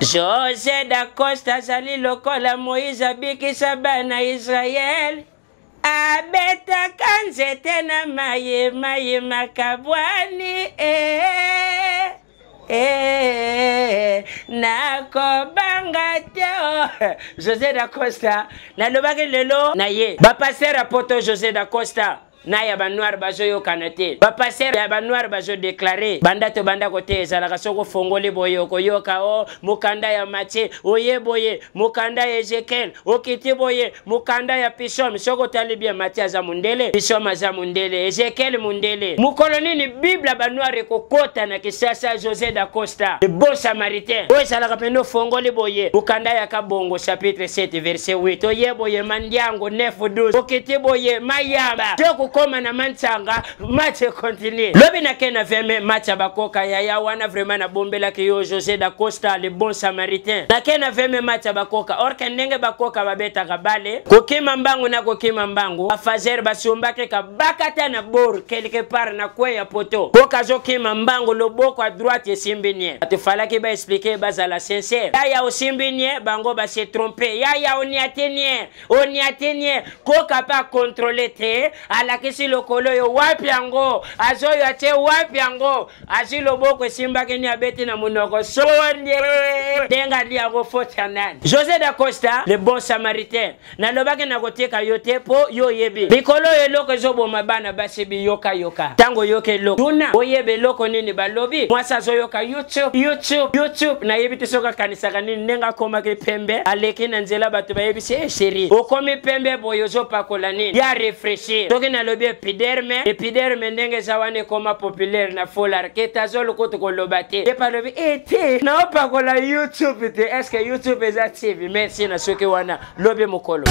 José da Costa zali lokola Moïse abikisa bana Israel. Abeta kanzete na maye makabwani nakobanga teo. José da Costa na lobaki lelo na ye ba passer a poto José da Costa na ya banwar bazo yo kanate ba passer ya banwar bazo déclarer banda to banda kote ezala kasoko fongoli boyo koyoka o mukanda ya Matie oye boye mukanda ya Ezekiel okiti boye mukanda ya Pishom soko tali bien Matie za mundele Pishom za mundele Ezekiel mundele mukoloni ni Bible banwar kokota na kisasa. José da Costa le bon samaritain o ezala kapendo fongoli boye mukanda ya Kabongo chapitre 7 verset 8 oye boye mandiango 9:12 okiti boye mayamba koma na manchanga match continue lobi na kena veme match bakoka ya wana vraiment na bombela ke yo José da Costa le bon samaritain na kena veme match bakoka or kendenge bakoka babeta kabale kokima mbangu na kokima mbangu afazer basumbake ka bakata na bor quelque part na kwe ya poto koka zo kima mbangu loboko à droite simbinie atufalaki ba expliquer bazala sincère ya osimbinie bango ba se tromper ya oniatenye koka pa contrôler te ala kisi lokolo yo wapi yango azo yo ate wapi yango azilo boko simba keni abeti na munoko sonde denga dia go fota nani. José da Costa le bon samaritain na lobaki na koteka yote po yo yebi bikolo yo loko zobo mabana basi bi yoka tango yoke loko tuna oyebe loko nini balobi mwasa zo yoka YouTube na yebi tisoka kanisa kanini nenga koma ke pembe aleki na nzela batu ba yebi se chéri okomi pembe boyo zo pakola nini ya réfléchir toki na lobi epiderme ndenge zawane koma populaire na folar keta zolo koto kolobate e pa lobi ete na opakola YouTube te est-ce que YouTube est active? Merci na soki wana lobi mokolo.